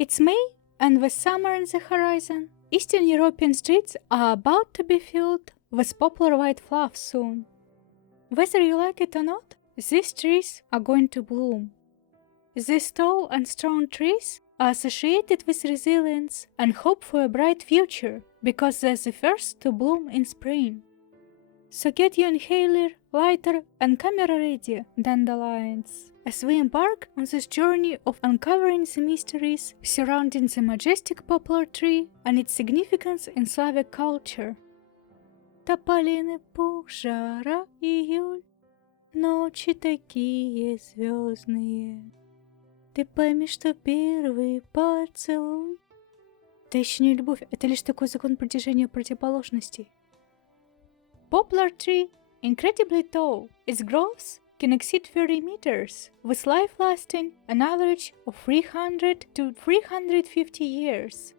It's May, and with summer in the horizon, Eastern European streets are about to be filled with poplar white fluff soon. Whether you like it or not, these trees are going to bloom. These tall and strong trees are associated with resilience and hope for a bright future because they're the first to bloom in spring. So get your inhaler, lighter, and camera ready, dandelions, as we embark on this journey of uncovering the mysteries surrounding the majestic poplar tree and its significance in Slavic culture. Тополиный пух, жара, июль, ночи такие звездные. Ты пойми, что первый поцелуй. Да еще не любовь, это лишь такой закон притяжения противоположностей. Poplar tree, incredibly tall, its growth can exceed 30 meters, with life lasting an average of 300 to 350 years.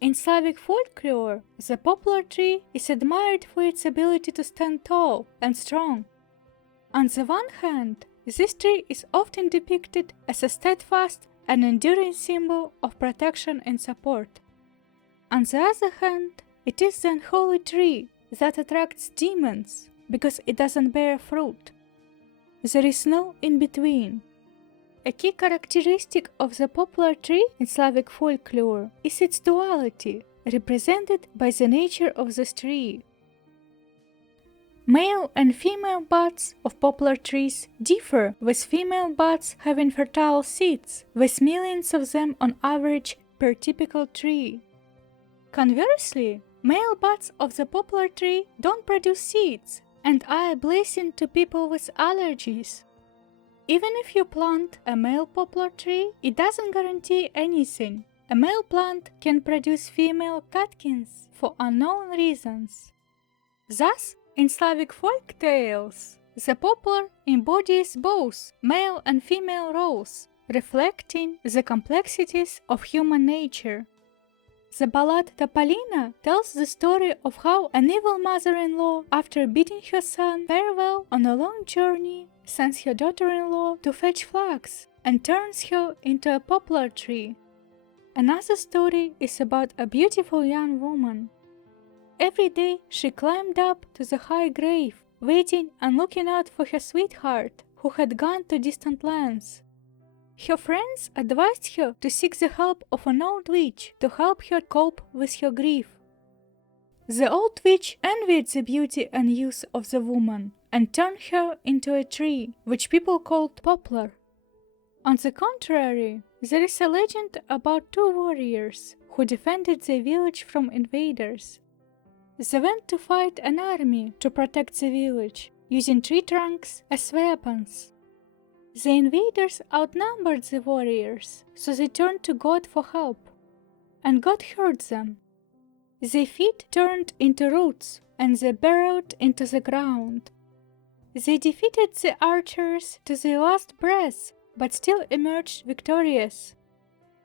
In Slavic folklore, the poplar tree is admired for its ability to stand tall and strong. On the one hand, this tree is often depicted as a steadfast and enduring symbol of protection and support. On the other hand, it is the unholy tree that attracts demons because it doesn't bear fruit. There is no in-between. A key characteristic of the poplar tree in Slavic folklore is its duality, represented by the nature of this tree. Male and female buds of poplar trees differ, with female buds having fertile seeds, with millions of them on average per typical tree. Conversely, male buds of the poplar tree don't produce seeds and are a blessing to people with allergies. Even if you plant a male poplar tree, it doesn't guarantee anything. A male plant can produce female catkins for unknown reasons. Thus, in Slavic folk tales, the poplar embodies both male and female roles, reflecting the complexities of human nature. The ballad Topolina tells the story of how an evil mother-in-law, after bidding her son farewell on a long journey, sends her daughter-in-law to fetch flax and turns her into a poplar tree. Another story is about a beautiful young woman. Every day she climbed up to the high grave, waiting and looking out for her sweetheart, who had gone to distant lands. Her friends advised her to seek the help of an old witch to help her cope with her grief. The old witch envied the beauty and youth of the woman and turned her into a tree, which people called poplar. On the contrary, there is a legend about two warriors who defended their village from invaders. They went to fight an army to protect the village, using tree trunks as weapons. The invaders outnumbered the warriors, so they turned to God for help, and God heard them. Their feet turned into roots, and they burrowed into the ground. They defeated the archers to their last breath, but still emerged victorious.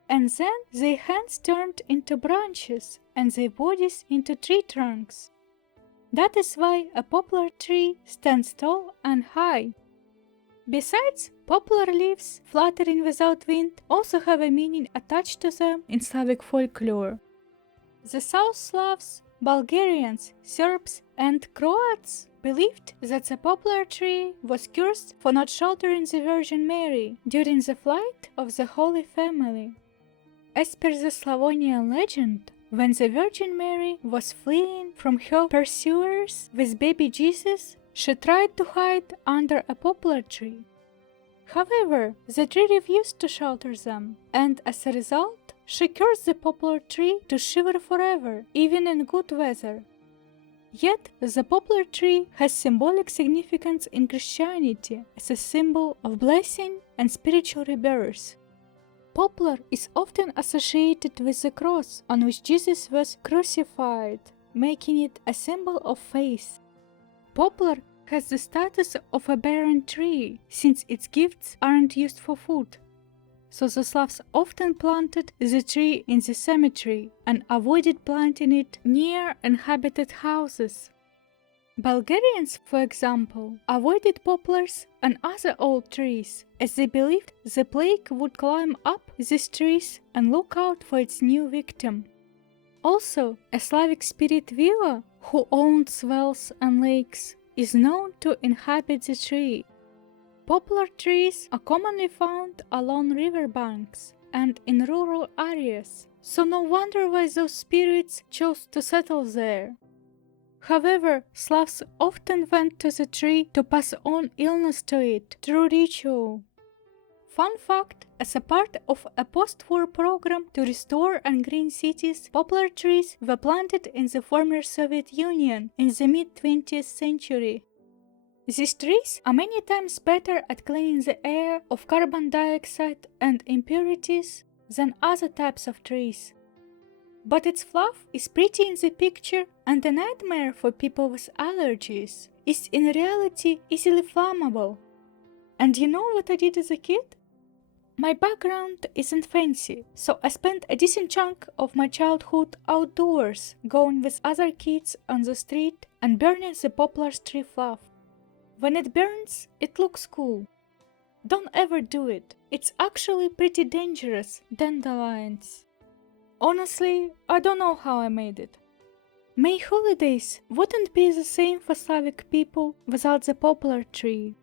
And then their hands turned into branches, and their bodies into tree trunks. That is why a poplar tree stands tall and high. Besides, poplar leaves fluttering without wind also have a meaning attached to them in Slavic folklore. The South Slavs, Bulgarians, Serbs, and Croats believed that the poplar tree was cursed for not sheltering the Virgin Mary during the flight of the Holy Family. As per the Slavonian legend, when the Virgin Mary was fleeing from her pursuers with baby Jesus, she tried to hide under a poplar tree. However, the tree refused to shelter them, and as a result, she cursed the poplar tree to shiver forever, even in good weather. Yet, the poplar tree has symbolic significance in Christianity as a symbol of blessing and spiritual rebirth. Poplar is often associated with the cross on which Jesus was crucified, making it a symbol of faith. Poplar has the status of a barren tree, since its gifts aren't used for food. So the Slavs often planted the tree in the cemetery and avoided planting it near inhabited houses. Bulgarians, for example, avoided poplars and other old trees, as they believed the plague would climb up these trees and look out for its new victim. Also, a Slavic spirit Vila, who owns wells and lakes, is known to inhabit the tree. Poplar trees are commonly found along river banks and in rural areas, so no wonder why those spirits chose to settle there. However, Slavs often went to the tree to pass on illness to it through ritual. Fun fact, as a part of a post-war program to restore and green cities, poplar trees were planted in the former Soviet Union in the mid-20th century. These trees are many times better at cleaning the air of carbon dioxide and impurities than other types of trees. But its fluff is pretty in the picture and a nightmare for people with allergies. It's in reality easily flammable. And you know what I did as a kid? My background isn't fancy, so I spent a decent chunk of my childhood outdoors, going with other kids on the street and burning the poplar tree fluff. When it burns, it looks cool. Don't ever do it. It's actually pretty dangerous, dandelions. Honestly, I don't know how I made it. May holidays wouldn't be the same for Slavic people without the poplar tree.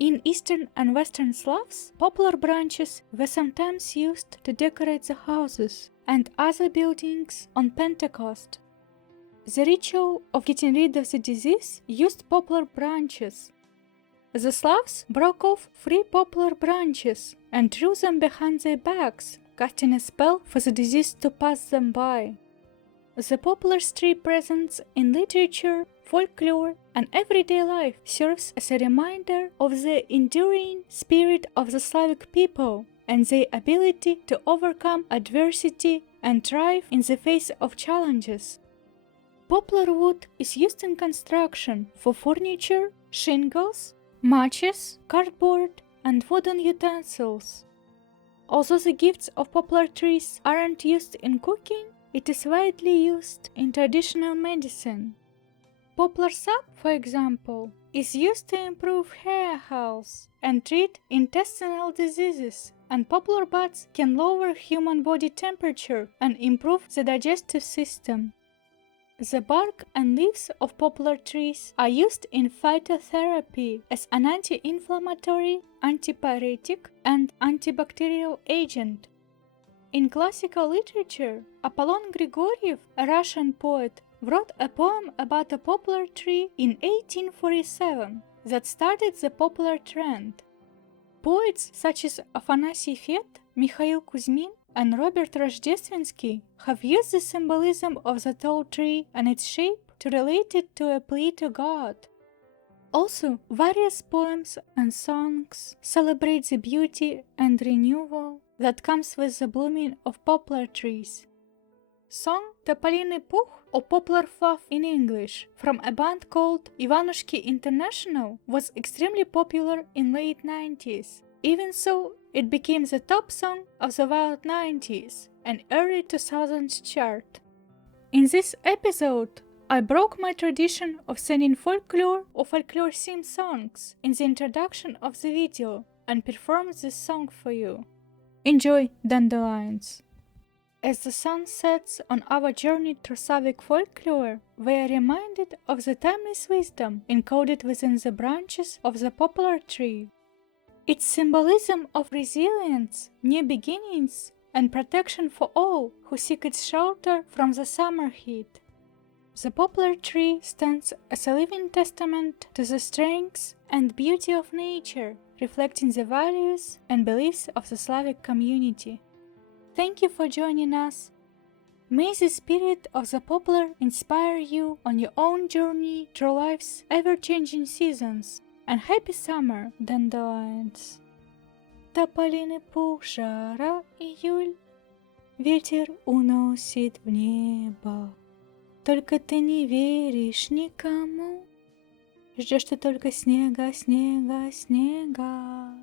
In Eastern and Western Slavs, poplar branches were sometimes used to decorate the houses and other buildings on Pentecost. The ritual of getting rid of the disease used poplar branches. The Slavs broke off 3 poplar branches and threw them behind their backs, casting a spell for the disease to pass them by. The poplar tree presence in literature, folklore, and everyday life serves as a reminder of the enduring spirit of the Slavic people and their ability to overcome adversity and thrive in the face of challenges. Poplar wood is used in construction for furniture, shingles, matches, cardboard, and wooden utensils. Although the gifts of poplar trees aren't used in cooking, it is widely used in traditional medicine. Poplar sap, for example, is used to improve hair health and treat intestinal diseases, and poplar buds can lower human body temperature and improve the digestive system. The bark and leaves of poplar trees are used in phytotherapy as an anti-inflammatory, antipyretic, and antibacterial agent. In classical literature, Apollon Grigoriev, a Russian poet, wrote a poem about a poplar tree in 1847 that started the poplar trend. Poets such as Afanasy Fett, Mikhail Kuzmin, and Robert Rождественский have used the symbolism of the tall tree and its shape to relate it to a plea to God. Also, various poems and songs celebrate the beauty and renewal that comes with the blooming of poplar trees. Song Topoliny Puch, or Poplar Fluff in English, from a band called Ivanushki International, was extremely popular in late 90s. Even so, it became the top song of the wild 90s and early 2000s chart. In this episode, I broke my tradition of singing folklore or folklore-themed songs in the introduction of the video and performed this song for you. Enjoy, dandelions! As the sun sets on our journey through Slavic folklore, we are reminded of the timeless wisdom encoded within the branches of the poplar tree. Its symbolism of resilience, new beginnings, and protection for all who seek its shelter from the summer heat. The poplar tree stands as a living testament to the strength and beauty of nature, reflecting the values and beliefs of the Slavic community. Thank you for joining us. May the spirit of the poplar inspire you on your own journey through life's ever-changing seasons. And happy summer, dandelions! Тополиный пух, жара, июль, ветер уносит в небо. Только ты не веришь никому, ждешь ты только снега, снега, снега.